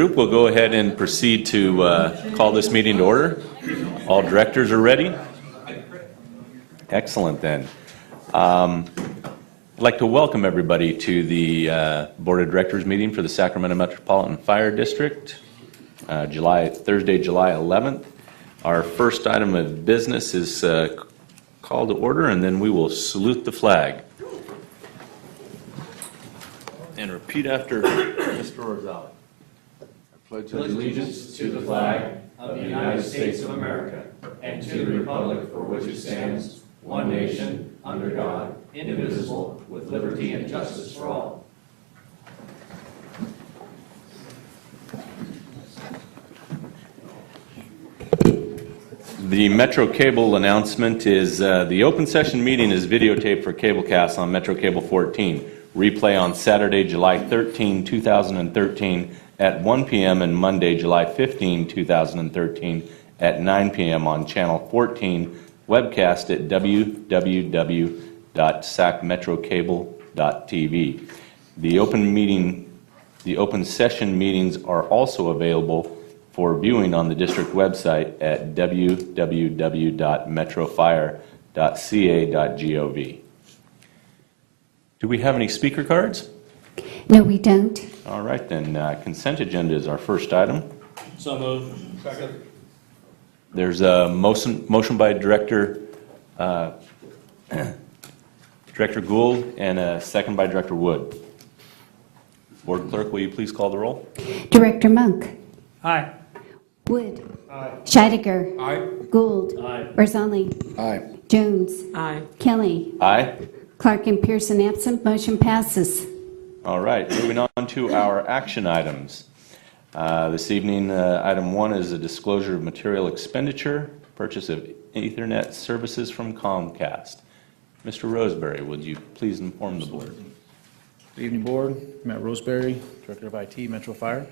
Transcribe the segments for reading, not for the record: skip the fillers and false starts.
Group will go ahead and proceed to call this meeting to order. All directors are ready? Excellent then. I'd like to welcome everybody to the Board of Directors meeting for the Sacramento Metropolitan Fire District, Thursday, July 11th. Our first item of business is call to order, and then we will salute the flag. And repeat after Mr. Rosales. Pledge allegiance to the flag of the United States of America and to the republic for which it stands, one nation, under God, indivisible, with liberty and justice for all. The Metro Cable announcement is the open session meeting is videotaped for Cablecast on Metro Cable 14. Replay on Saturday, July 13, 2013 at 1 p.m. and Monday, July 15, 2013 at 9 p.m. on Channel 14, webcast at www.sacmetrocable.tv. The open session meetings are also available for viewing on the district website at www.metrofire.ca.gov. Do we have any speaker cards? No, we don't. All right, then. Consent agenda is our first item. So moved. Second. There's a motion by Director Gould and a second by Director Wood. Board Clerk, will you please call the roll? Director Monk. Aye. Wood. Aye. Scheidegger. Aye. Gould. Aye. Barzali. Aye. Jones. Aye. Kelly. Aye. Clark and Pearson absent. Motion passes. All right, moving on to our action items. This evening, item 1 is a disclosure of material expenditure, purchase of Ethernet services from Comcast. Mr. Roseberry, would you please inform the board? Good evening, Board. Matt Roseberry, Director of IT, Metro Fire.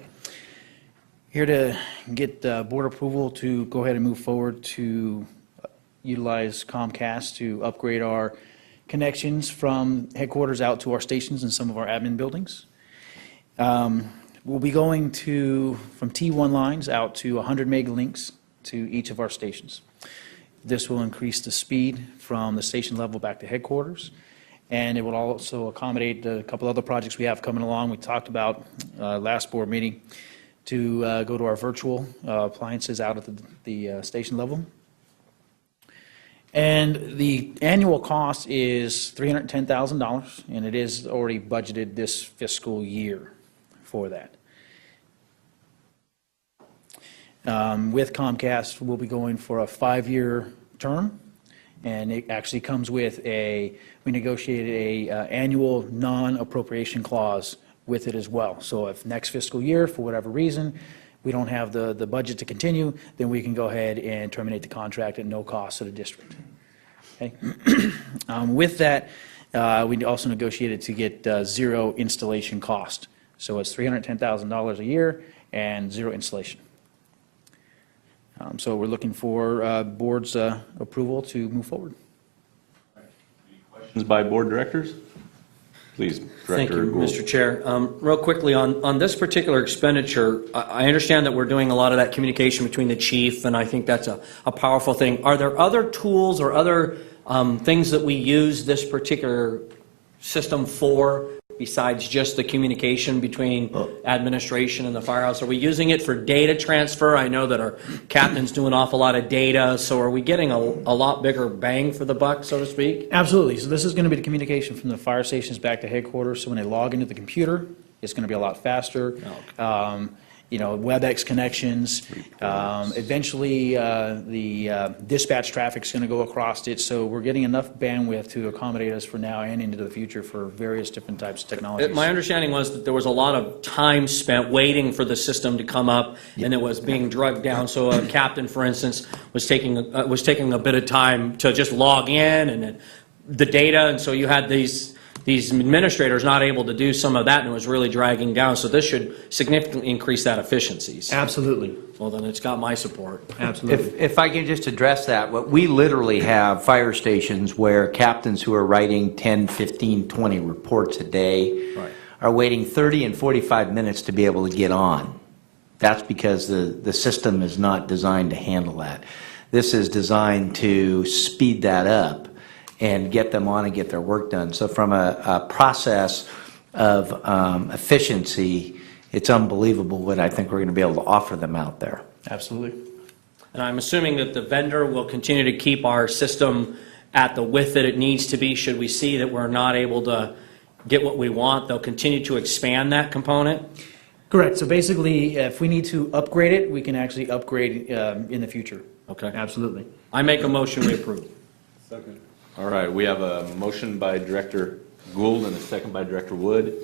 Here to get board approval to go ahead and move forward to utilize Comcast to upgrade our connections from headquarters out to our stations and some of our admin buildings. We'll be going from T1 lines out to 100 meg links to each of our stations. This will increase the speed from the station level back to headquarters, and it will also accommodate a couple other projects we have coming along. We talked about last board meeting to go to our virtual appliances out at the station level. And the annual cost is $310,000, and it is already budgeted this fiscal year for that. With Comcast, we'll be going for a 5-year term, and it actually comes with we negotiated a annual non-appropriation clause with it as well. So if next fiscal year, for whatever reason, we don't have the budget to continue, then we can go ahead and terminate the contract at no cost to the district. Okay. With that, we also negotiated to get zero installation cost. So it's $310,000 a year and zero installation. So we're looking for board's approval to move forward. Questions by board directors? Please, Director Thank you, Gould. Mr. Chair. Real quickly, on this particular expenditure, I understand that we're doing a lot of that communication between the chief, and I think that's a powerful thing. Are there other tools or other things that we use this particular system for besides just the communication between administration and the firehouse? Are we using it for data transfer? I know that our captains do an awful lot of data, so are we getting a lot bigger bang for the buck, so to speak? Absolutely. So this is going to be the communication from the fire stations back to headquarters. So when they log into the computer, it's going to be a lot faster. Okay. WebEx connections. Eventually, the dispatch traffic is going to go across it. So we're getting enough bandwidth to accommodate us for now and into the future for various different types of technologies. My understanding was that there was a lot of time spent waiting for the system to come up, and it was being drugged down. So a captain, for instance, was taking a bit of time to just log in and the data, and so you had these administrators not able to do some of that, and it was really dragging down. So this should significantly increase that efficiencies. Absolutely. Well, then it's got my support. Absolutely. If I can just address that, we literally have fire stations where captains who are writing 10, 15, 20 reports a day are waiting 30 and 45 minutes to be able to get on. That's because the system is not designed to handle that. This is designed to speed that up and get them on and get their work done. So from a process of efficiency, it's unbelievable what I think we're going to be able to offer them out there. Absolutely. And I'm assuming that the vendor will continue to keep our system at the width that it needs to be. Should we see that we're not able to get what we want, they'll continue to expand that component? Correct. So basically, if we need to upgrade it, we can actually upgrade in the future. Okay. Absolutely. I make a motion we approve. All right, we have a motion by Director Gould and a second by Director Wood.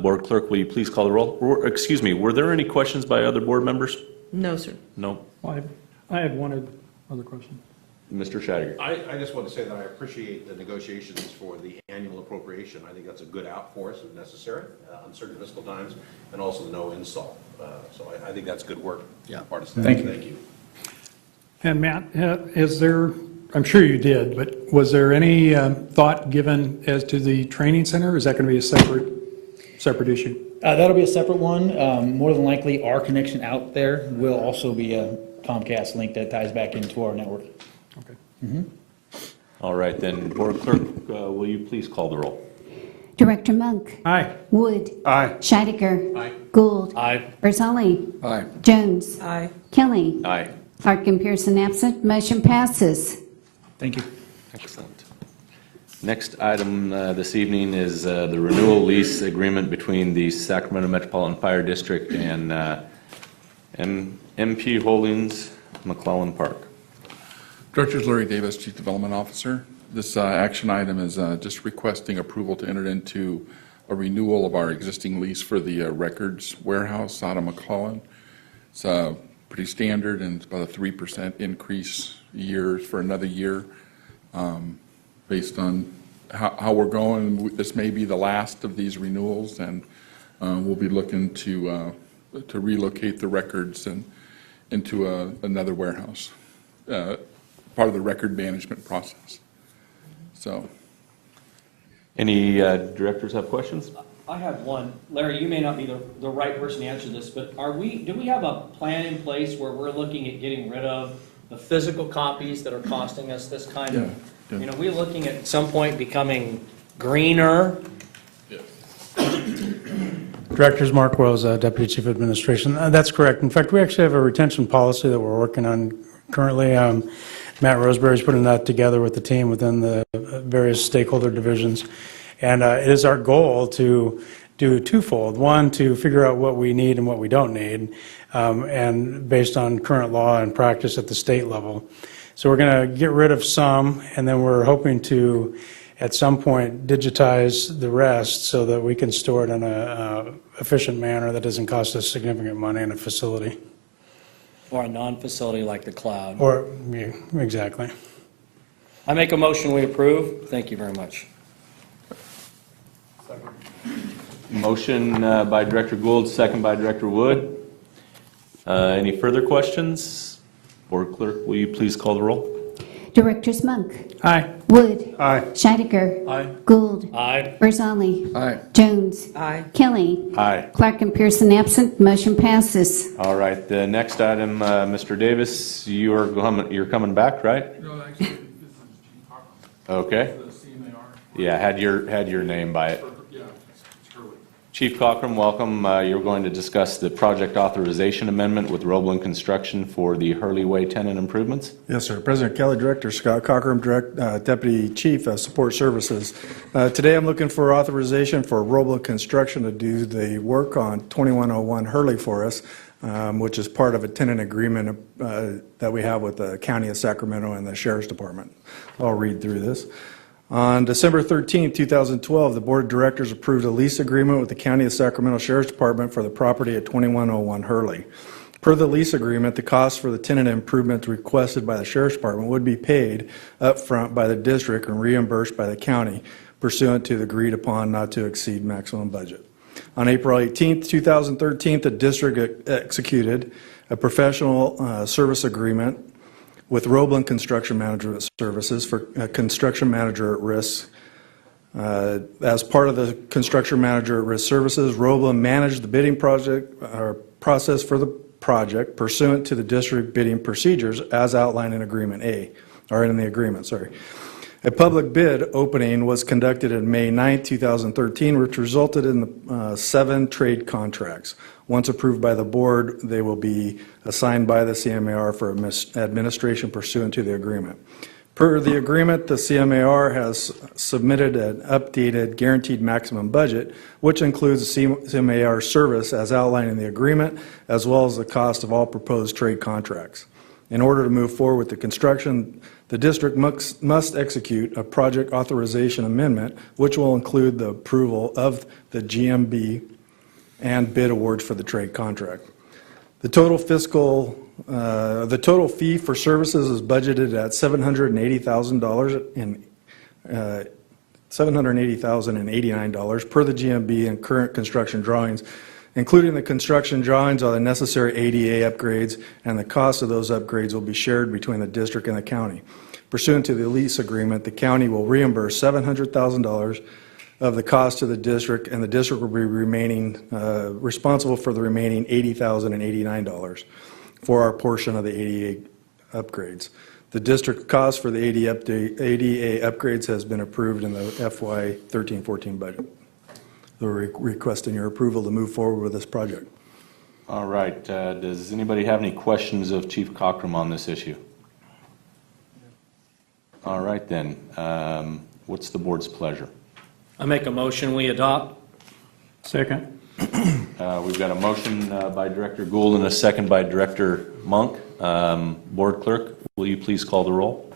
Board Clerk, will you please call the roll? Or, excuse me, were there any questions by other board members? No, sir. No. Well, I had one other question. Mr. Scheidegger? I just want to say that I appreciate the negotiations for the annual appropriation. I think that's a good out for us if necessary, uncertain fiscal times, and also the no install. So I think that's good work. Yeah. Part of staff. Thank you. Thank you. And Matt, is there, I'm sure you did, but was there any thought given as to the training center? Is that going to be a separate issue? That'll be a separate one. More than likely, our connection out there will also be a Comcast link that ties back into our network. Okay. All right, then, Board Clerk, will you please call the roll? Director Monk. Aye. Wood. Aye. Scheidegger. Aye. Gould. Aye. Barzali. Aye. Jones. Aye. Kelly. Aye. Clark and Pearson absent, motion passes. Thank you. Excellent. Next item this evening is the renewal lease agreement between the Sacramento Metropolitan Fire District and MP Holdings, McClellan Park. Director Larry Davis, Chief Development Officer. This action item is just requesting approval to enter into a renewal of our existing lease for the records warehouse out of McClellan. It's pretty standard, and it's about a 3% increase a year for another year. Based on how we're going, this may be the last of these renewals, and we'll be looking to relocate the records and into another warehouse, part of the record management process. So, Any directors have questions? I have one. Larry, you may not be the right person to answer this, but do we have a plan in place where we're looking at getting rid of the physical copies that are costing us this kind of, Yeah. you know, we're looking at some point becoming greener? Directors Mark Wells, Deputy Chief of Administration. That's correct. In fact, we actually have a retention policy that we're working on currently. Matt Roseberry's putting that together with the team within the various stakeholder divisions. And it is our goal to do twofold. One, to figure out what we need and what we don't need, and based on current law and practice at the state level. So we're going to get rid of some, and then we're hoping to, at some point, digitize the rest so that we can store it in a efficient manner that doesn't cost us significant money in a facility. Or a non-facility like the cloud? Or, yeah, exactly. I make a motion we approve. Thank you very much. Motion by Director Gould, second by Director Wood. Any further questions? Board Clerk, will you please call the roll? Directors Monk. Aye. Wood. Aye. Scheidegger. Aye. Gould. Aye. Barzali. aye. Jones. Aye. Kelly. Aye. Clark and Pearson absent, motion passes. All right, the next item, Mr. Davis, you're coming back, right? No, actually, this is Chief Cochran, Okay. the CMAR. Yeah, had your name by it. Yeah, it's Hurley. Chief Cochran, welcome. You're going to discuss the project authorization amendment with Roebling Construction for the Hurley Way tenant improvements. Yes, sir. President Kelly, Director Scott Cochran, Deputy Chief of Support Services. Today I'm looking for authorization for Roebling Construction to do the work on 2101 Hurley for us, which is part of a tenant agreement that we have with the County of Sacramento and the Sheriff's Department. I'll read through this. On December 13, 2012, the Board of Directors approved a lease agreement with the County of Sacramento Sheriff's Department for the property at 2101 Hurley. Per the lease agreement, the cost for the tenant improvements requested by the Sheriff's Department would be paid up front by the district and reimbursed by the county pursuant to the agreed upon not to exceed maximum budget. On April 18, 2013, the district executed a professional service agreement with Roebling Construction Management Services for construction manager at risk. As part of the construction manager at risk services, Roebling managed the bidding process for the project pursuant to the district bidding procedures as outlined in Agreement A, or in the agreement, sorry. A public bid opening was conducted in May 9, 2013, which resulted in 7 trade contracts. Once approved by the board, they will be assigned by the CMAR for administration pursuant to the agreement. Per the agreement, the CMAR has submitted an updated guaranteed maximum budget, which includes the CMAR service as outlined in the agreement, as well as the cost of all proposed trade contracts. In order to move forward with the construction, the district must execute a project authorization amendment, which will include the approval of the GMB and bid awards for the trade contract. The total fee for services is budgeted at $780,089 per the GMB and current construction drawings. Including the construction drawings are the necessary ADA upgrades, and the cost of those upgrades will be shared between the district and the county. Pursuant to the lease agreement, the county will reimburse $700,000 of the cost to the district, and the district will be responsible for the remaining $80,089 for our portion of the ADA upgrades. The district cost for the ADA upgrades has been approved in the FY 13-14 budget. We're requesting your approval to move forward with this project. All right, does anybody have any questions of Chief Cockrum on this issue? All right then, what's the board's pleasure? I make a motion, we adopt. Second. We've got a motion by Director Gould and a second by Director Monk. Board Clerk, will you please call the roll?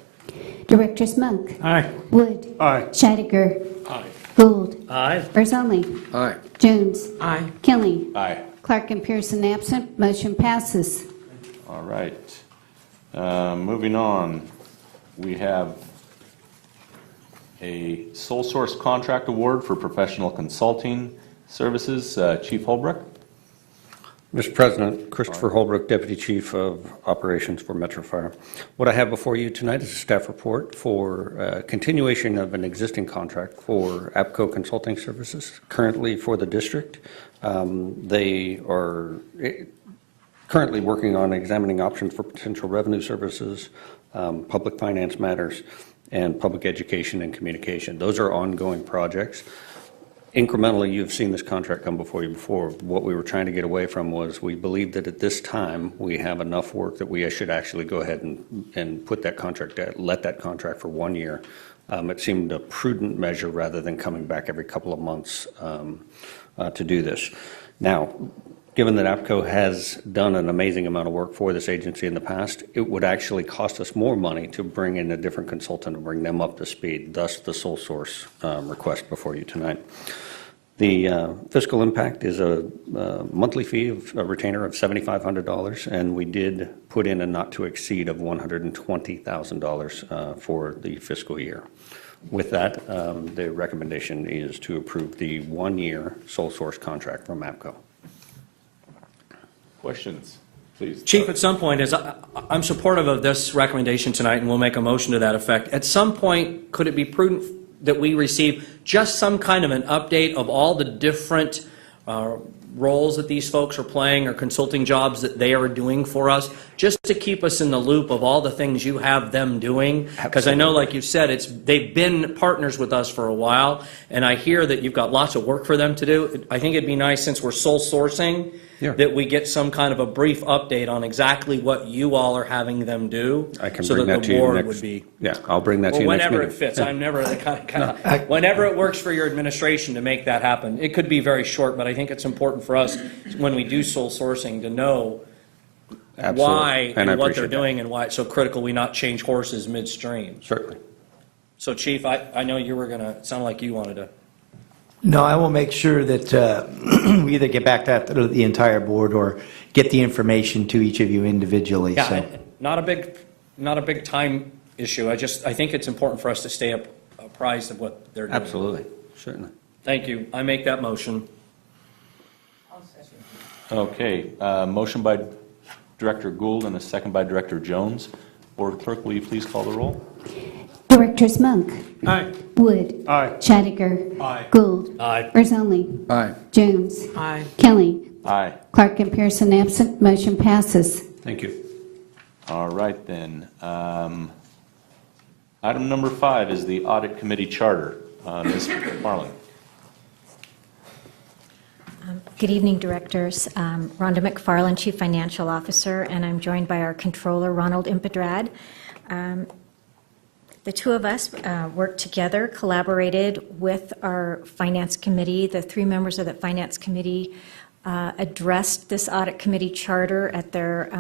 Directors Monk. Aye. Wood. Aye. Scheidegger. Aye. Gould. Aye. Barzoni. Aye. Jones. Aye. Kelly. Aye. Clark and Pearson absent. Motion passes. All right. Moving on, we have a sole source contract award for professional consulting services. Chief Holbrook. Mr. President, Christopher Holbrook, Deputy Chief of Operations for Metro Fire. What I have before you tonight is a staff report for continuation of an existing contract for APCO Consulting Services, currently for the district. They are currently working on examining options for potential revenue services, public finance matters, and public education and communication. Those are ongoing projects. Incrementally, you've seen this contract come before you before. What we were trying to get away from was we believe that at this time we have enough work that we should actually go ahead and put that contract, let that contract for 1 year. It seemed a prudent measure rather than coming back every couple of months to do this. Now, given that APCO has done an amazing amount of work for this agency in the past, it would actually cost us more money to bring in a different consultant and bring them up to speed, thus the sole source request before you tonight. The fiscal impact is a monthly fee of a retainer of $7,500, and we did put in a not to exceed of $120,000 for the fiscal year. With that, the recommendation is to approve the 1 year sole source contract from APCO. Questions, please. Chief, at some point, I'm supportive of this recommendation tonight, and we'll make a motion to that effect. At some point, could it be prudent that we receive just some kind of an update of all the different roles that these folks are playing or consulting jobs that they are doing for us, just to keep us in the loop of all the things you have them doing? Because I know, like you said, they've been partners with us for a while, and I hear that you've got lots of work for them to do. I think it'd be nice, since we're sole sourcing, that we get some kind of a brief update on exactly what you all are having them do. I can so bring that that the to you board next. would be. Yeah, I'll bring that to you next Whenever meeting. it fits. I'm never the kind of whenever it works for your administration to make that happen. It could be very short, but I think it's important for us when we do sole sourcing to know why And I and what appreciate they're doing and why it's so critical we not change horses midstream. Certainly. So, Chief, I know you were going to sound like you wanted to. No, I will make sure that we either get back that to the entire board or get the information to each of you individually. Yeah, So. not a big time issue. I think it's important for us to stay apprised of what they're doing. Absolutely. Certainly. Thank you. I make that motion. Okay, motion by Director Gould and a second by Director Jones. Board Clerk, will you please call the roll? Directors Monk. Aye. Wood. Aye. Chattiger. Aye. Gould. Aye. Barzoni. Aye. Jones. Aye. Kelly. Aye. Clark and Pearson absent, motion passes. Thank you. All right, then. Item number 5 is the Audit Committee Charter. Ms. Marlin. Good evening, Directors. Rhonda McFarland, Chief Financial Officer, and I'm joined by our Controller, Ronald Impedrad. The two of us worked together, collaborated with our Finance Committee. The 3 members of the Finance Committee addressed this Audit Committee Charter at their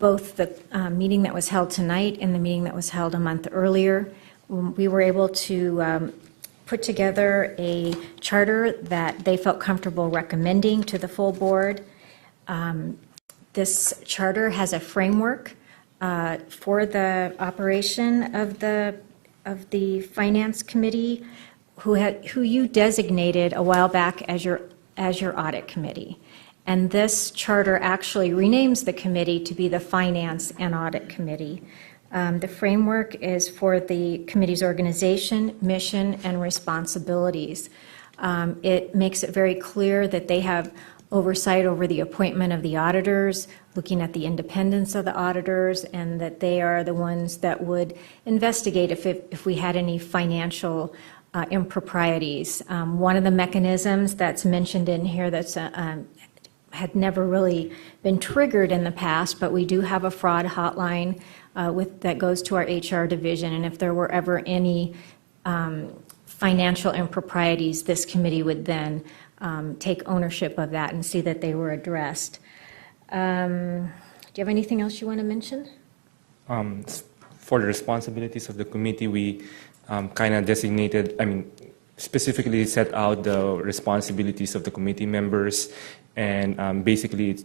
both the meeting that was held tonight and the meeting that was held a month earlier. We were able to put together a charter that they felt comfortable recommending to the full board. This charter has a framework for the operation of the Finance Committee, who you designated a while back as your audit committee. And this charter actually renames the committee to be the Finance and Audit Committee. The framework is for the committee's organization, mission, and responsibilities. It makes it very clear that they have oversight over the appointment of the auditors, looking at the independence of the auditors, and that they are the ones that would investigate if we had any financial improprieties. One of the mechanisms that's mentioned in here that's had never really been triggered in the past, but we do have a fraud hotline that goes to our HR division, and if there were ever any financial improprieties, this committee would then take ownership of that and see that they were addressed. Do you have anything else you want to mention? For the responsibilities of the committee, we kind of designated, specifically set out the responsibilities of the committee members, and basically it's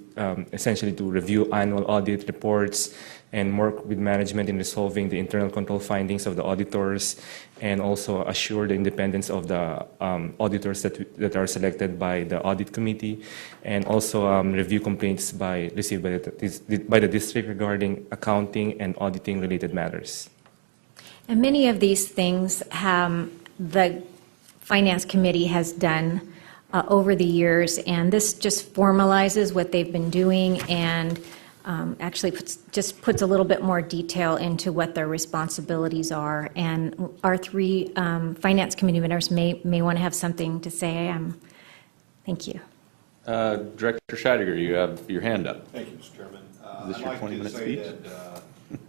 essentially to review annual audit reports and work with management in resolving the internal control findings of the auditors, and also assure the independence of the auditors that are selected by the audit committee, and also review complaints received by the district regarding accounting and auditing related matters. And many of these things the Finance Committee has done over the years, and this just formalizes what they've been doing and actually puts a little bit more detail into what their responsibilities are. And our 3 Finance Committee members may want to have something to say. Thank you. Director Scheidegger, you have your hand up. Thank you, Mr. Chairman. Is this your 20-minute speech?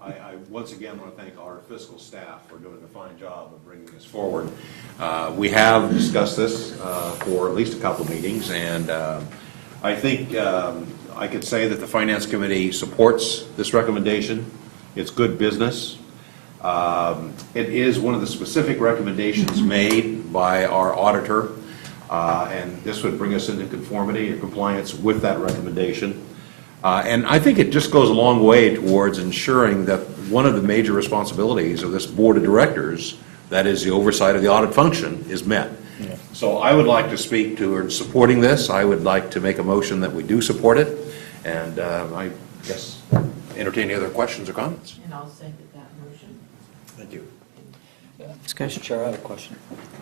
I once again want to thank our fiscal staff for doing a fine job of bringing this forward. We have discussed this for at least a couple of meetings, and I think I could say that the Finance Committee supports this recommendation. It's good business. It is one of the specific recommendations made by our auditor, and this would bring us into conformity or compliance with that recommendation. And I think it just goes a long way towards ensuring that one of the major responsibilities of this board of directors, that is the oversight of the audit function, is met. Yeah. So I would like to speak to supporting this. I would like to make a motion that we do support it. And I guess entertain any other questions or comments. And I'll second that motion. Thank you. Mr. Chair, I have a question.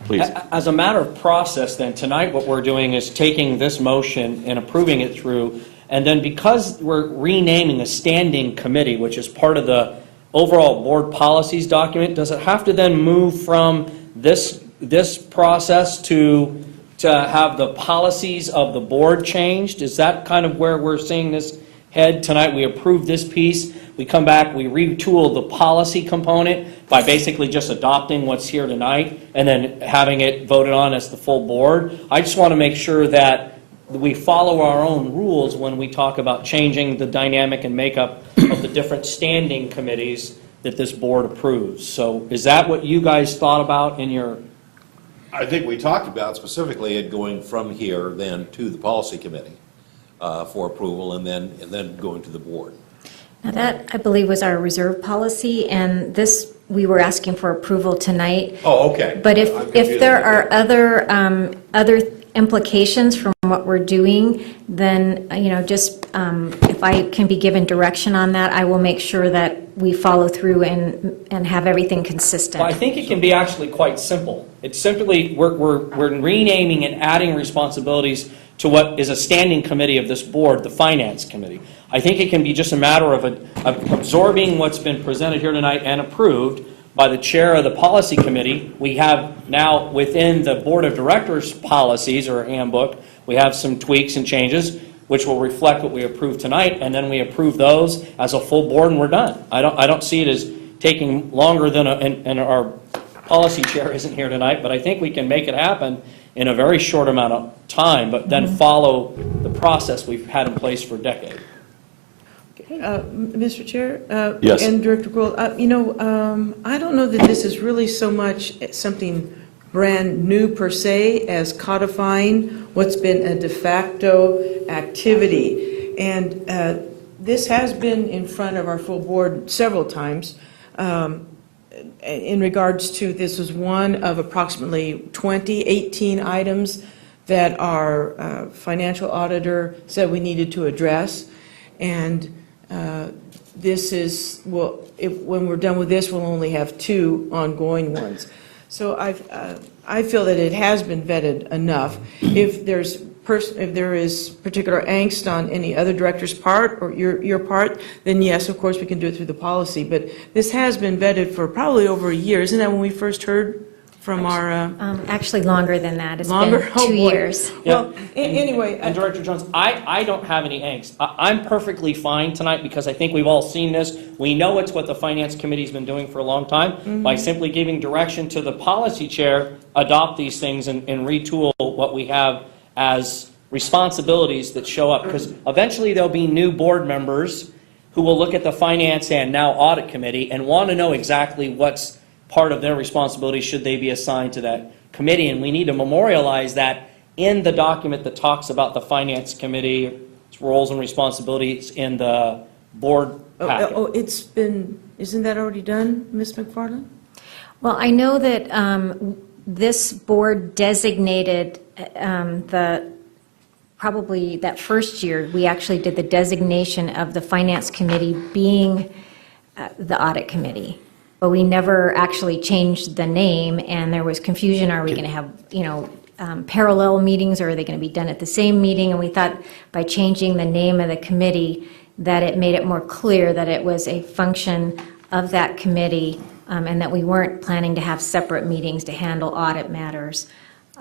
Please. As a matter of process, then, tonight what we're doing is taking this motion and approving it through, and then because we're renaming a standing committee, which is part of the overall board policies document, does it have to then move from this process to have the policies of the board changed? Is that kind of where we're seeing this head tonight? We approve this piece, we come back, we retool the policy component by basically just adopting what's here tonight and then having it voted on as the full board. I just want to make sure that we follow our own rules when we talk about changing the dynamic and makeup of the different standing committees that this board approves. So is that what you guys thought about in your... I think we talked about specifically it going from here then to the policy committee for approval, and then going to the board. Now that, I believe, was our reserve policy, and this, we were asking for approval tonight. Oh, okay. But if there are other implications from what we're doing, then, just if I can be given direction on that, I will make sure that we follow through and have everything consistent. Well, I think it can be actually quite simple. It's simply, we're renaming and adding responsibilities to what is a standing committee of this board, the Finance Committee. I think it can be just a matter of absorbing what's been presented here tonight and approved by the chair of the Policy Committee. We have now within the Board of Directors policies or handbook, we have some tweaks and changes which will reflect what we approved tonight, and then we approve those as a full board and we're done. I don't see it as taking longer than, and our policy chair isn't here tonight, but I think we can make it happen in a very short amount of time, but then follow the process we've had in place for a decade. Mr. Chair? Yes. And Director Gould, I don't know that this is really so much something brand new per se as codifying what's been a de facto activity. And this has been in front of our full board several times in regards to, this was one of approximately 18 items that our financial auditor said we needed to address. And this is, well, when we're done with this, we'll only have 2 ongoing ones. So I feel that it has been vetted enough. If there is particular angst on any other director's part or your part, then yes, of course, we can do it through the policy. But this has been vetted for probably over a year. Isn't that when we first heard from our... Actually longer than that. It's longer? been Oh, 2 boy. years. Well, anyway... And Director Jones, I don't have any angst. I'm perfectly fine tonight because I think we've all seen this. We know it's what the Finance Committee's been doing for a long time. By simply giving direction to the policy chair, adopt these things and retool what we have as responsibilities that show up. Because eventually there'll be new board members who will look at the Finance and now Audit Committee and want to know exactly what's part of their responsibility should they be assigned to that committee. And we need to memorialize that in the document that talks about the Finance Committee, its roles and responsibilities in the board packet. It's been, isn't that already done, Ms. McFarland? Well, I know that this board designated probably that first year, we actually did the designation of the Finance Committee being the Audit Committee. But we never actually changed the name, and there was confusion. Are we going to have, parallel meetings, or are they going to be done at the same meeting? And we thought by changing the name of the committee that it made it more clear that it was a function of that committee, and that we weren't planning to have separate meetings to handle audit matters.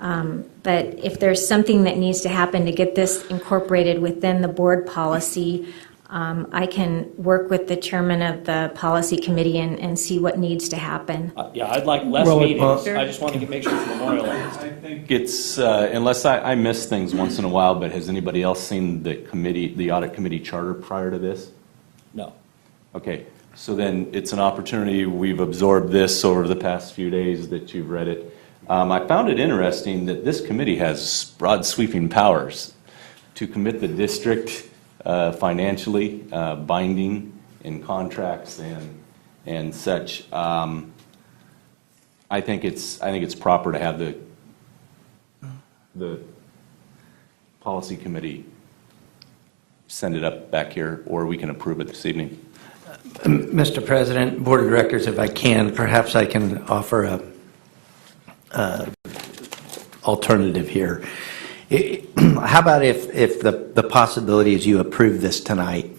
But if there's something that needs to happen to get this incorporated within the board policy, I can work with the chairman of the policy committee and see what needs to happen. Yeah, I'd like less meetings. I just want to make sure it's memorialized. I think it's, unless I miss things once in a while, but has anybody else seen the Audit Committee charter prior to this? No. Okay, so then it's an opportunity, we've absorbed this over the past few days that you've read it. I found it interesting that this committee has broad sweeping powers to commit the district financially, binding in contracts and such. I think it's proper to have the policy committee send it up back here, or we can approve it this evening. Mr. President, Board of Directors, if I can, perhaps I can offer a alternative here. How about if the possibility is you approve this tonight,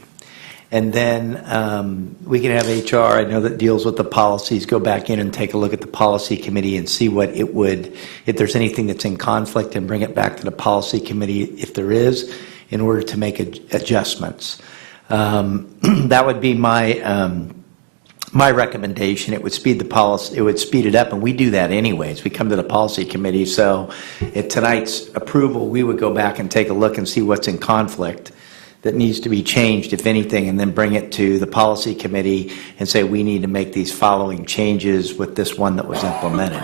and then we can have HR, I know that deals with the policies, go back in and take a look at the policy committee and see what it would, if there's anything that's in conflict, and bring it back to the policy committee if there is, in order to make adjustments. That would be my recommendation. It would speed the policy, it would speed it up, and we do that anyways. We come to the policy committee, so at tonight's approval, we would go back and take a look and see what's in conflict that needs to be changed, if anything, and then bring it to the policy committee and say, we need to make these following changes with this one that was implemented.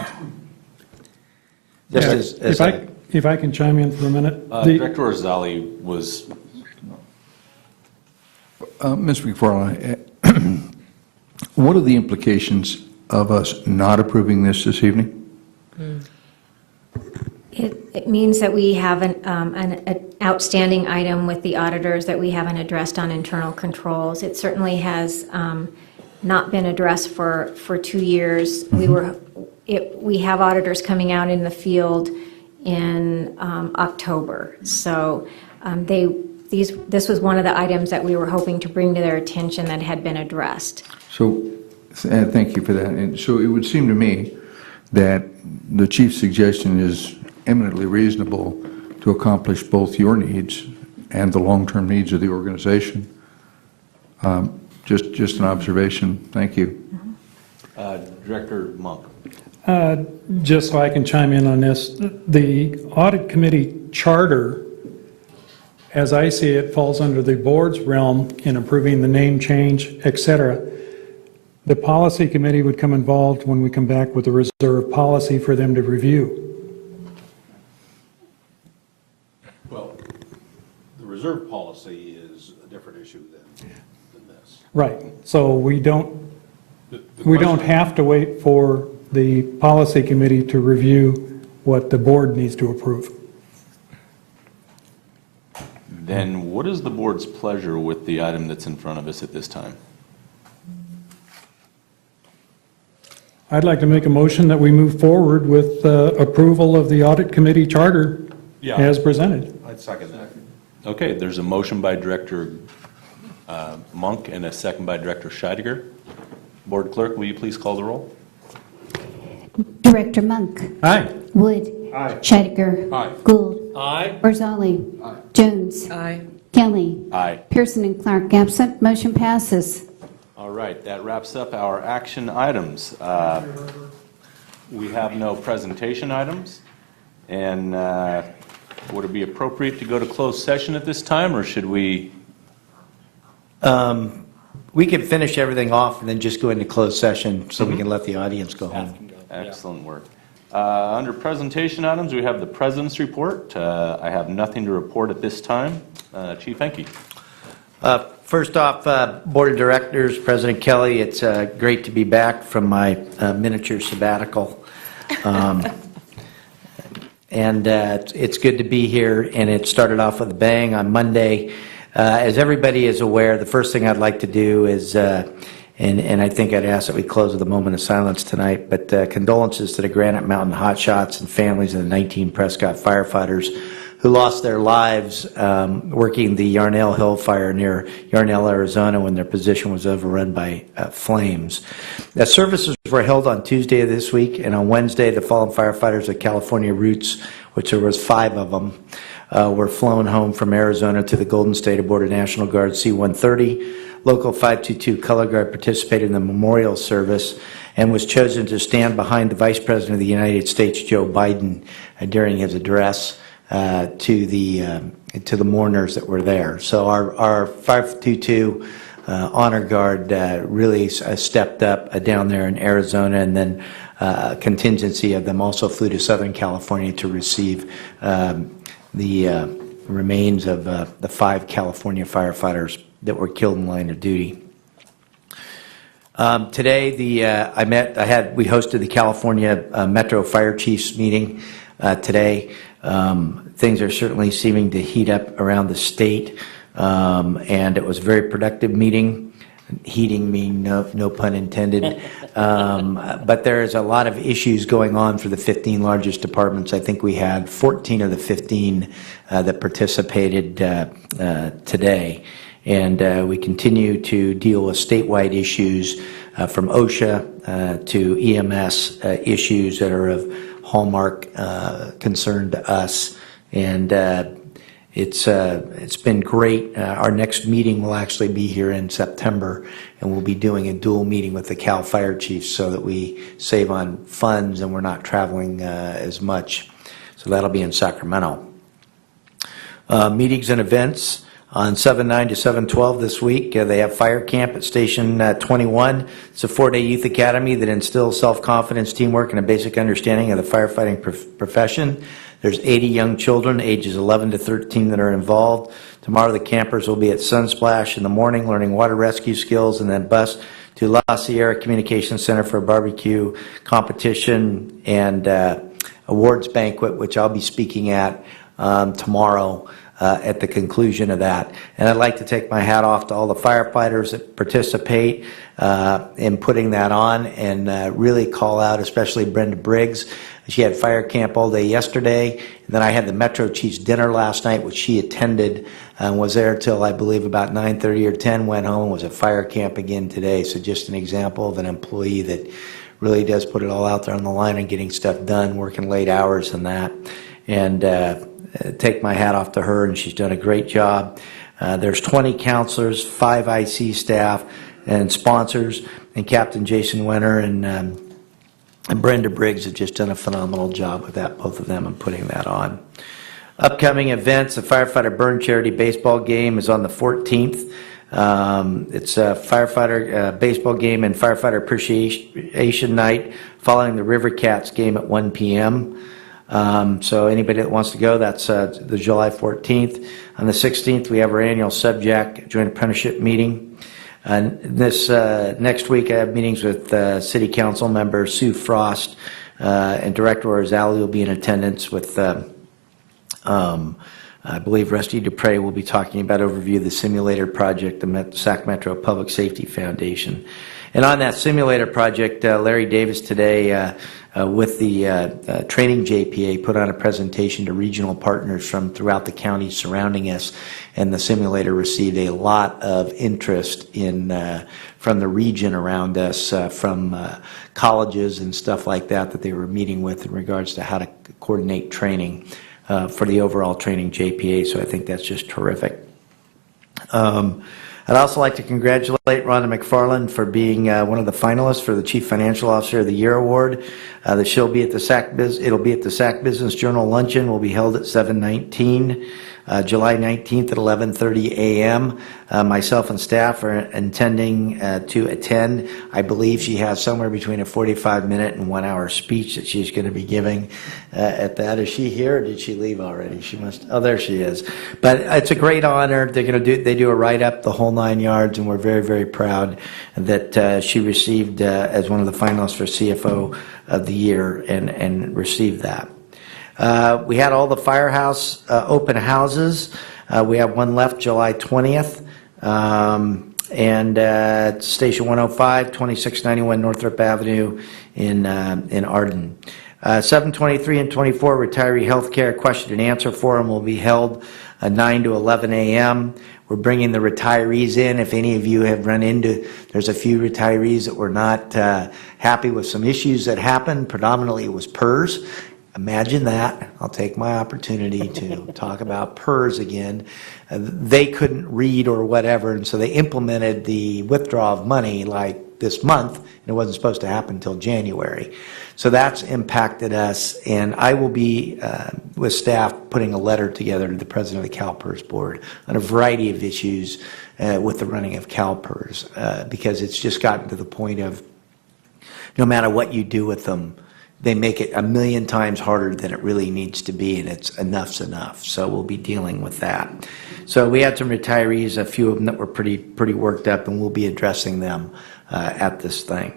Just If I can chime in for a minute. Director Orzali was... Ms. McFarland, what are the implications of us not approving this evening? It means that we have an outstanding item with the auditors that we haven't addressed on internal controls. It certainly has not been addressed for 2 years. We have auditors coming out in the field in October. So this was one of the items that we were hoping to bring to their attention that had been addressed. So, thank you for that. And so it would seem to me that the chief's suggestion is eminently reasonable to accomplish both your needs and the long-term needs of the organization. Just an observation. Thank you. Director Monk. Just so I can chime in on this, the audit committee charter, as I see it, falls under the board's realm in approving the name change, et cetera. The policy committee would come involved when we come back with a reserve policy for them to review. Well, the reserve policy is a different issue than this. Right, so we don't have to wait for the policy committee to review what the board needs to approve. Then what is the board's pleasure with the item that's in front of us at this time? I'd like to make a motion that we move forward with approval of the audit committee charter as presented. I'd second that. Okay, there's a motion by Director Monk and a second by Director Scheidegger. Board Clerk, will you please call the roll? Director Monk. Aye. Wood. Aye. Scheidegger. Aye. Gould. Aye. Barzali. Jones. Aye. Kelly. Aye. Pearson and Clark absent. Motion passes. All right, that wraps up our action items. We have no presentation items, and would it be appropriate to go to closed session at this time, or should we? We can finish everything off and then just go into closed session so we can let the audience go home. Excellent work. Under presentation items, we have the President's report. I have nothing to report at this time. Chief Henke. First off, Board of Directors, President Kelly, it's great to be back from my miniature sabbatical. And it's good to be here, and it started off with a bang on Monday. As everybody is aware, the first thing I'd like to do is, and I think I'd ask that we close with a moment of silence tonight, but condolences to the Granite Mountain Hotshots and families of the 19 Prescott firefighters who lost their lives working the Yarnell Hill fire near Yarnell, Arizona, when their position was overrun by flames. The services were held on Tuesday of this week, and on Wednesday, the fallen firefighters of California Roots, which there was 5 of them, were flown home from Arizona to the Golden State Aborted National Guard C-130. Local 522 Color Guard participated in the memorial service and was chosen to stand behind the Vice President of the United States, Joe Biden, during his address to the mourners that were there. So our 522 Honor Guard really stepped up down there in Arizona, and then a contingency of them also flew to Southern California to receive the remains of the 5 California firefighters that were killed in line of duty. Today, we hosted the California Metro Fire Chiefs meeting today. Things are certainly seeming to heat up around the state, and it was a very productive meeting. Heating mean no pun intended. But there is a lot of issues going on for the 15 largest departments. I think we had 14 of the 15 that participated today. And we continue to deal with statewide issues from OSHA to EMS issues that are of hallmark concern to us. And it's been great. Our next meeting will actually be here in September, and we'll be doing a dual meeting with the Cal Fire Chiefs so that we save on funds and we're not traveling as much. So that'll be in Sacramento. Meetings and events. On 7/9 to 7/12 this week, they have fire camp at Station 21. It's a 4-day youth academy that instills self-confidence, teamwork, and a basic understanding of the firefighting profession. There's 80 young children, ages 11 to 13, that are involved. Tomorrow, the campers will be at Sunsplash in the morning, learning water rescue skills, and then bus to La Sierra Communication Center for a barbecue competition and awards banquet, which I'll be speaking at tomorrow. at the conclusion of that. And I'd like to take my hat off to all the firefighters that participate in putting that on, and really call out especially Brenda Briggs. She had fire camp all day yesterday, and then I had the Metro Chiefs dinner last night, which she attended, and was there till I believe about 9:30 or 10, went home, was at fire camp again today. So just an example of an employee that really does put it all out there on the line and getting stuff done, working late hours and that. And take my hat off to her, and she's done a great job. There's 20 counselors, 5 IC staff, and sponsors, and Captain Jason Winter and Brenda Briggs have just done a phenomenal job with that, both of them, and putting that on. Upcoming events: the Firefighter Burn Charity Baseball Game is on the 14th. It's a firefighter baseball game and firefighter appreciation night following the River Cats game at 1 p.m. So anybody that wants to go, that's the July 14th. On the 16th, we have our annual Subjack Joint Apprenticeship meeting. This next week, I have meetings with City Council member Sue Frost, and Director Orzali will be in attendance with, I believe Rusty Dupre will be talking about overview of the simulator project, the Sac Metro Public Safety Foundation. And on that simulator project, Larry Davis today, with the training JPA, put on a presentation to regional partners from throughout the county surrounding us, and the simulator received a lot of interest from the region around us, from colleges and stuff like that they were meeting with in regards to how to coordinate training for the overall training JPA. So I think that's just terrific. I'd also like to congratulate Rhonda McFarland for being one of the finalists for the Chief Financial Officer of the Year Award. She'll be at the it'll be at the Sac Business Journal luncheon. Will be held at 7/19, July 19th at 11:30 a.m. Myself and staff are intending to attend. I believe she has somewhere between a 45-minute and 1-hour speech that she's going to be giving at that. Is she here, or did she leave already? She must. Oh, there she is. But it's a great honor. They do a write-up, the whole 9 yards, and we're very, very proud that she received as one of the finalists for CFO of the Year and received that. We had all the firehouse open houses. We have one left July 20th. And Station 105, 2691 Northrop Avenue in Arden. 7:23 and 24 retiree healthcare question and answer forum will be held 9 to 11 a.m. We're bringing the retirees in. If any of you have run into, there's a few retirees that were not happy with some issues that happened. Predominantly it was PERS. Imagine that. I'll take my opportunity to talk about PERS again. They couldn't read or whatever, and so they implemented the withdrawal of money like this month, and it wasn't supposed to happen until January. So that's impacted us, and I will be, with staff, putting a letter together to the president of the CalPERS board on a variety of issues with the running of CalPERS, because it's just gotten to the point of no matter what you do with them, they make it 1,000,000 times harder than it really needs to be, and it's enough's enough. So we'll be dealing with that. So we had some retirees, a few of them that were pretty worked up, and we'll be addressing them at this thing,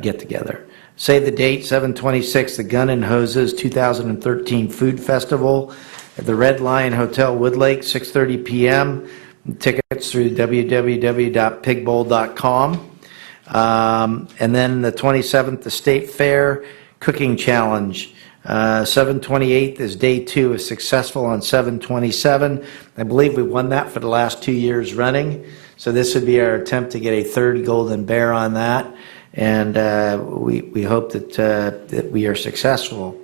get together. Save the date, 7/26, the Gun and Hoses 2013 Food Festival at the Red Lion Hotel Woodlake, 6:30 p.m. Tickets through www.pigbowl.com. And then the 27th, the State Fair Cooking Challenge. 7/28 is day 2, is successful on 7/27. I believe we won that for the last 2 years running. So this would be our attempt to get a 3rd Golden Bear on that. And we hope that we are successful.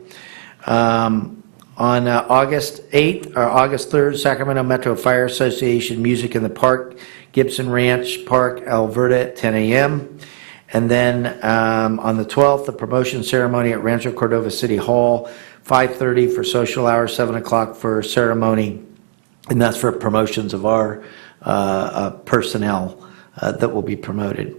On August 8th, or August 3rd, Sacramento Metro Fire Association Music in the Park, Gibson Ranch Park, Alberta at 10 a.m. And then on the 12th, the promotion ceremony at Rancho Cordova City Hall, 5:30 for social hour, 7 o'clock for ceremony. And that's for promotions of our personnel that will be promoted.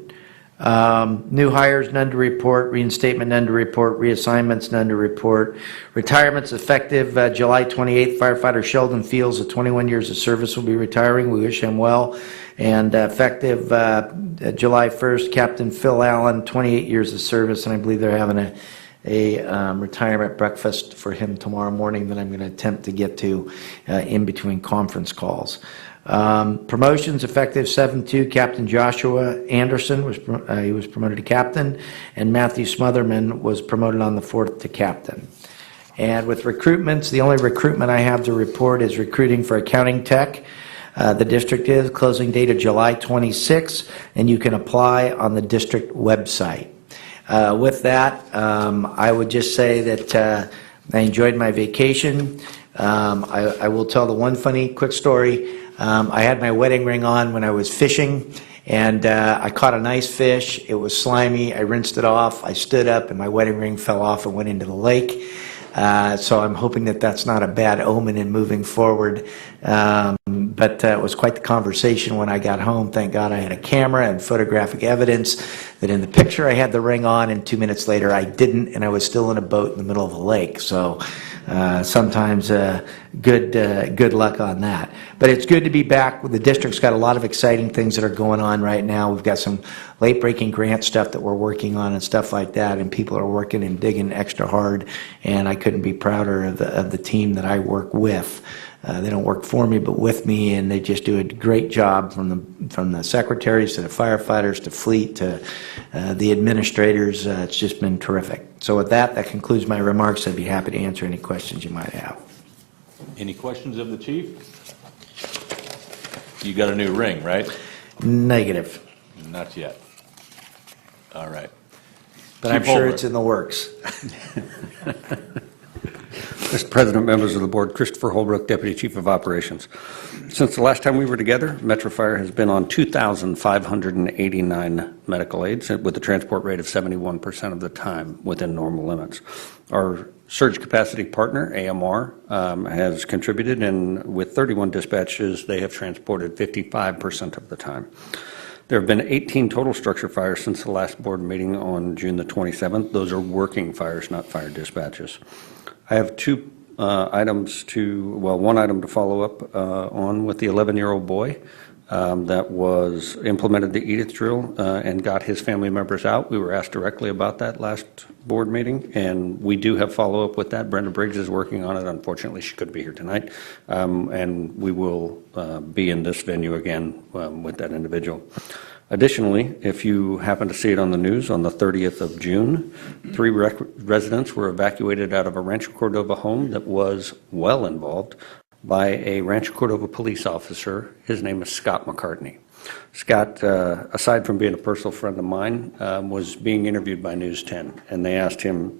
New hires, none to report. Reinstatement, none to report. Reassignments, none to report. Retirements effective July 28th. Firefighter Sheldon Fields, at 21 years of service, will be retiring. We wish him well. And effective July 1st, Captain Phil Allen, 28 years of service, and I believe they're having a retirement breakfast for him tomorrow morning that I'm going to attempt to get to in between conference calls. Promotions effective 7/2. Captain Joshua Anderson was he was promoted to captain, and Matthew Smotherman was promoted on the 4th to captain. And with recruitments, the only recruitment I have to report is recruiting for accounting tech. The district is closing date of July 26, and you can apply on the district website. With that, I would just say that I enjoyed my vacation. I will tell the one funny quick story. I had my wedding ring on when I was fishing, and I caught a nice fish. It was slimy. I rinsed it off. I stood up, and my wedding ring fell off and went into the lake. So I'm hoping that that's not a bad omen in moving forward. But it was quite the conversation when I got home. Thank God I had a camera and photographic evidence that in the picture I had the ring on, and 2 minutes later I didn't, and I was still in a boat in the middle of a lake. So sometimes good luck on that. But it's good to be back. The district's got a lot of exciting things that are going on right now. We've got some late-breaking grant stuff that we're working on and stuff like that, and people are working and digging extra hard, and I couldn't be prouder of the team that I work with. They don't work for me, but with me, and they just do a great job from the secretaries to the firefighters to fleet to the administrators. It's just been terrific. So with that, that concludes my remarks. I'd be happy to answer any questions you might have. Any questions of the chief? You got a new ring, right? Negative. Not yet. All right. But I'm sure it's in the works. Mr. President, members of the board, Christopher Holbrook, Deputy Chief of Operations. Since the last time we were together, Metro Fire has been on 2,589 medical aids with a transport rate of 71% of the time within normal limits. Our surge capacity partner, AMR, has contributed, and with 31 dispatches, they have transported 55% of the time. There have been 18 total structure fires since the last board meeting on June the 27th. Those are working fires, not fire dispatches. I have one item to follow up on with the 11-year-old boy that was implemented the Edith drill and got his family members out. We were asked directly about that last board meeting, and we do have follow-up with that. Brenda Briggs is working on it. Unfortunately, she couldn't be here tonight, and we will be in this venue again with that individual. Additionally, if you happen to see it on the news, on the 30th of June, 3 residents were evacuated out of a Rancho Cordova home that was well involved by a Rancho Cordova police officer. His name is Scott McCartney. Scott, aside from being a personal friend of mine, was being interviewed by News 10, and they asked him,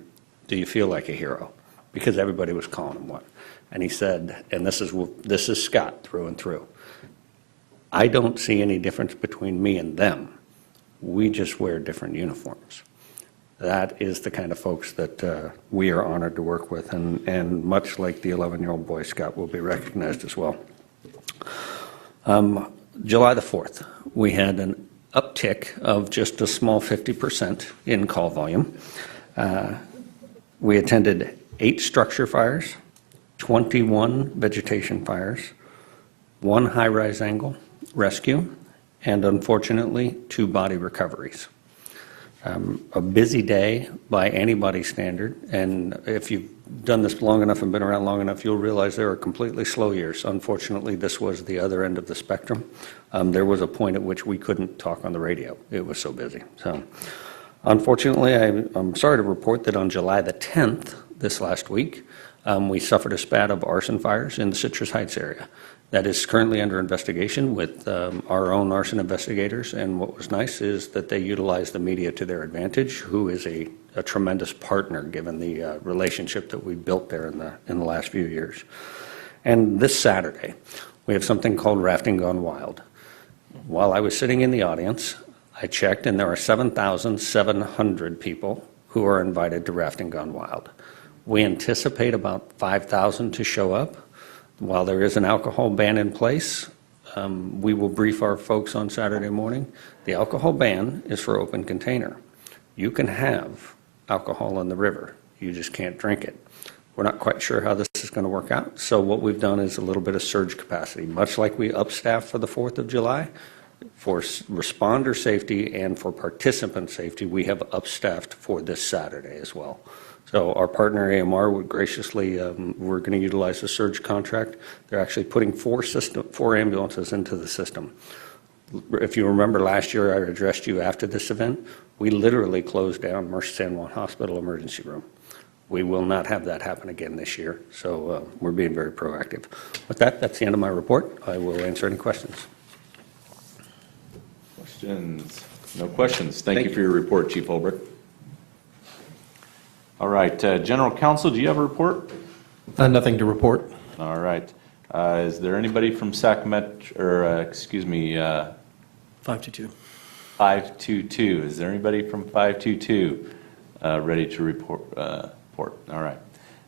"Do you feel like a hero?" Because everybody was calling him one. And he said, and this is Scott through and through, "I don't see any difference between me and them. We just wear different uniforms." That is the kind of folks that we are honored to work with, and much like the 11-year-old boy, Scott will be recognized as well. July the 4th, we had an uptick of just a small 50% in call volume. We attended 8 structure fires, 21 vegetation fires, 1 high-rise angle rescue, and unfortunately 2 body recoveries. A busy day by anybody's standard, and if you've done this long enough and been around long enough, you'll realize there are completely slow years. Unfortunately, this was the other end of the spectrum. There was a point at which we couldn't talk on the radio. It was so busy. So, unfortunately, I'm sorry to report that on July the 10th, this last week, we suffered a spat of arson fires in the Citrus Heights area. That is currently under investigation with our own arson investigators, and what was nice is that they utilized the media to their advantage, who is a tremendous partner given the relationship that we built there in the last few years. And this Saturday, we have something called Rafting Gone Wild. While I was sitting in the audience, I checked, and there are 7,700 people who are invited to Rafting Gone Wild. We anticipate about 5,000 to show up. While there is an alcohol ban in place, we will brief our folks on Saturday morning. The alcohol ban is for open container. You can have alcohol in the river. You just can't drink it. We're not quite sure how this is going to work out. So what we've done is a little bit of surge capacity, much like we upstaffed for the 4th of July. For responder safety and for participant safety, we have upstaffed for this Saturday as well. So our partner AMR would graciously, we're going to utilize the surge contract. They're actually putting 4 ambulances into the system. If you remember last year, I addressed you after this event. We literally closed down Mercy San Juan Hospital emergency room. We will not have that happen again this year, so we're being very proactive. With that, that's the end of my report. I will answer any questions. Questions? No questions. Thank you for your report, Chief Holbrook. All right, General Counsel, do you have a report? Nothing to report. All right. Is there anybody from Sacramento, or 522. 522. Is there anybody from 522 ready to report? All right.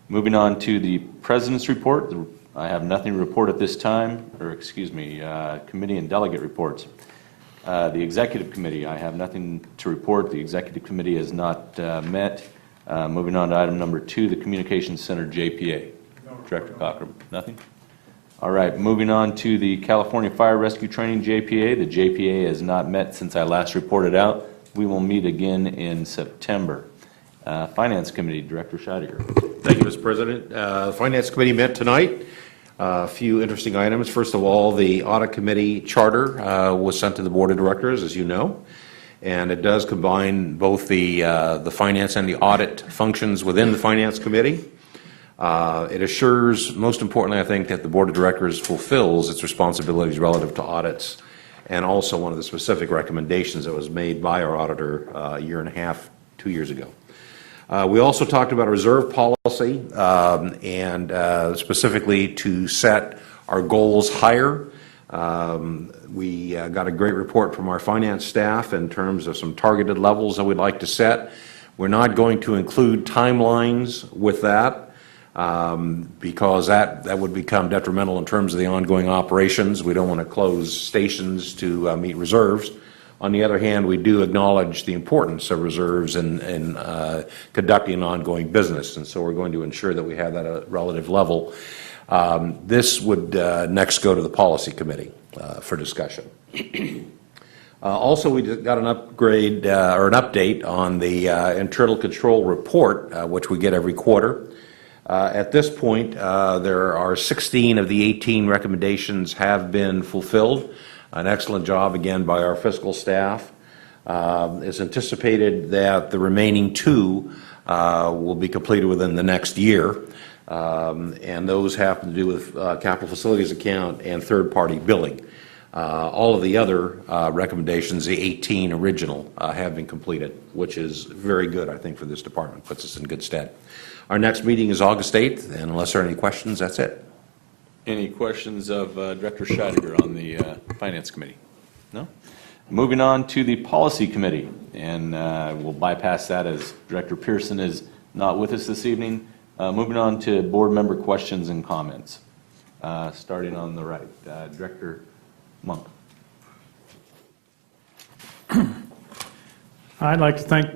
Moving on to the President's report. I have nothing to report at this time, or committee and delegate reports. The Executive Committee, I have nothing to report. The Executive Committee has not met. Moving on to item number 2, the Communications Center JPA. Director Cochran, nothing? All right, moving on to the California Fire Rescue Training JPA. The JPA has not met since I last reported out. We will meet again in September. Finance Committee, Director Scheidegger. Thank you, Mr. President. The Finance Committee met tonight. A few interesting items. First of all, the Audit Committee charter was sent to the Board of Directors, as you know, and it does combine both the finance and the audit functions within the Finance Committee. It assures, most importantly, I think, that the Board of Directors fulfills its responsibilities relative to audits, and also one of the specific recommendations that was made by our auditor a year and a half, 2 years ago. We also talked about a reserve policy and specifically to set our goals higher. We got a great report from our finance staff in terms of some targeted levels that we'd like to set. We're not going to include timelines with that because that would become detrimental in terms of the ongoing operations. We don't want to close stations to meet reserves. On the other hand, we do acknowledge the importance of reserves in conducting ongoing business, and so we're going to ensure that we have that at a relative level. This would next go to the Policy Committee for discussion. Also, we got an upgrade or an update on the internal control report, which we get every quarter. At this point, there are 16 of the 18 recommendations have been fulfilled. An excellent job, again, by our fiscal staff. It's anticipated that the remaining 2 will be completed within the next year, and those have to do with capital facilities account and third-party billing. All of the other recommendations, the 18 original, have been completed, which is very good, I think, for this department. Puts us in good stead. Our next meeting is August 8th, and unless there are any questions, that's it. Any questions of Director Scheidegger on the Finance Committee? No? Moving on to the Policy Committee, and we'll bypass that as Director Pearson is not with us this evening. Moving on to board member questions and comments. Starting on the right, Director Monk. I'd like to thank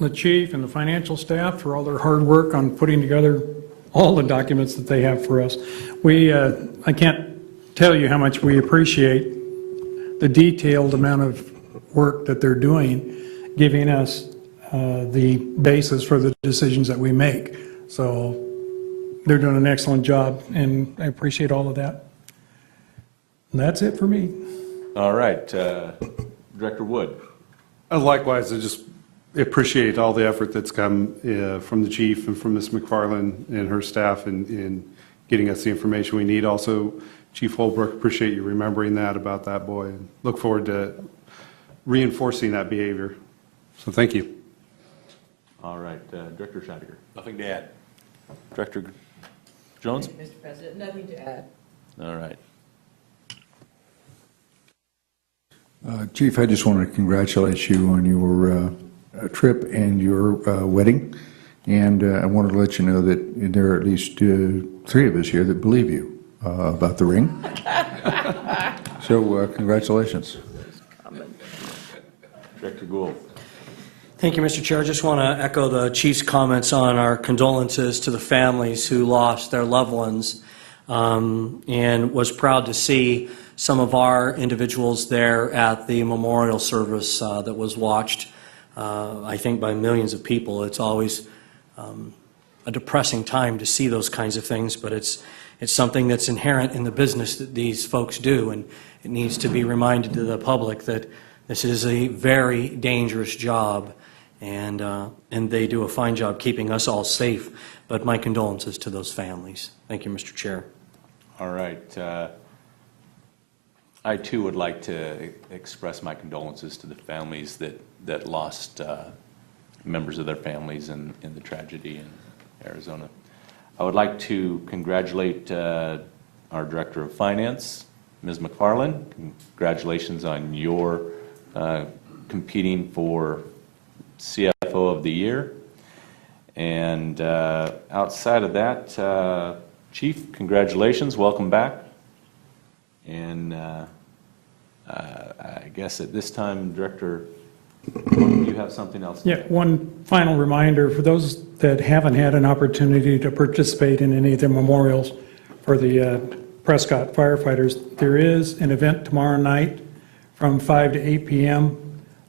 the chief and the financial staff for all their hard work on putting together all the documents that they have for us. I can't tell you how much we appreciate the detailed amount of work that they're doing, giving us the basis for the decisions that we make. So they're doing an excellent job, and I appreciate all of that. And that's it for me. All right, Director Wood. Likewise, I just appreciate all the effort that's come from the chief and from Ms. McFarland and her staff in getting us the information we need. Also, Chief Holbrook, appreciate you remembering that about that boy, and look forward to reinforcing that behavior. So thank you. All right, Director Scheidegger. Nothing to add. Director Jones? Mr. President, nothing to add. All right. Chief, I just want to congratulate you on your trip and your wedding, and I wanted to let you know that there are at least 3 of us here that believe you about the ring. So congratulations. Director Gould. Thank you, Mr. Chair. I just want to echo the chief's comments on our condolences to the families who lost their loved ones, and was proud to see some of our individuals there at the memorial service that was watched, I think, by millions of people. It's always a depressing time to see those kinds of things, but it's something that's inherent in the business that these folks do, and it needs to be reminded to the public that this is a very dangerous job, and they do a fine job keeping us all safe. But my condolences to those families. Thank you, Mr. Chair. All right. I too would like to express my condolences to the families that lost members of their families in the tragedy in Arizona. I would like to congratulate our Director of Finance, Ms. McFarland. Congratulations on your competing for CFO of the Year. And outside of that, Chief, congratulations. Welcome back. And I guess at this time, Director, you have something else? Yeah, one final reminder for those that haven't had an opportunity to participate in any of the memorials for the Prescott firefighters. There is an event tomorrow night from 5 to 8 p.m.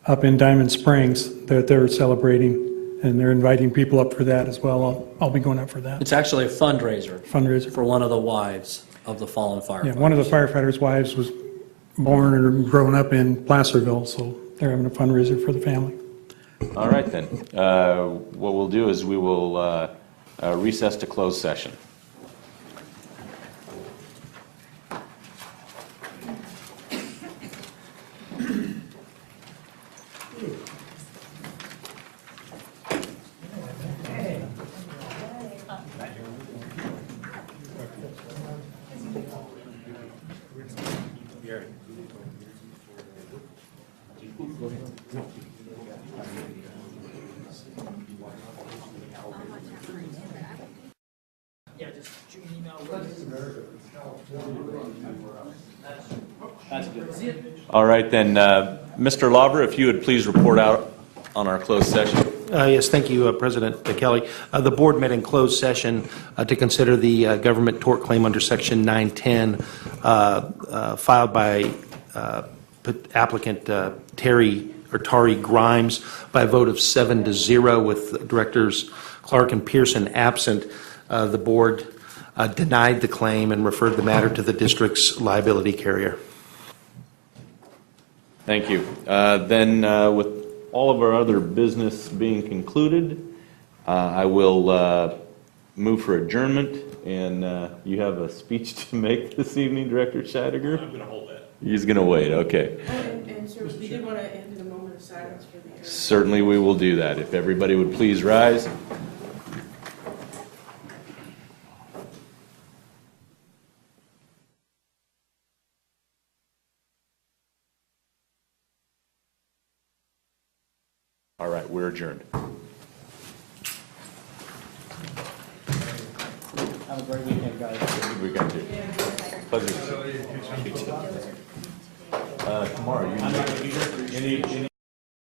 up in Diamond Springs that they're celebrating, and they're inviting people up for that as well. I'll be going up for that. It's actually a fundraiser. Fundraiser. For one of the wives of the fallen firefighters. Yeah, one of the firefighters' wives was born and grown up in Placerville, so they're having a fundraiser for the family. All right, then. What we'll do is we will recess to closed session. All right, then, Mr. Lawver, if you would please report out on our closed session. Yes, thank you, President Kelly. The board met in closed session to consider the government tort claim under Section 910 filed by applicant Tari Grimes by a vote of 7-0 with Directors Clark and Pearson absent. The board denied the claim and referred the matter to the district's liability carrier. Thank you. Then, with all of our other business being concluded, I will move for adjournment, and you have a speech to make this evening, Director Scheidegger? I'm going to hold that. He's going to wait, okay. And sir, we did want to end in a moment of silence for the air. Certainly we will do that. If everybody would please rise. All right, we're adjourned. Have a great weekend, guys. Good weekend, too. Pleasure. Tomorrow, you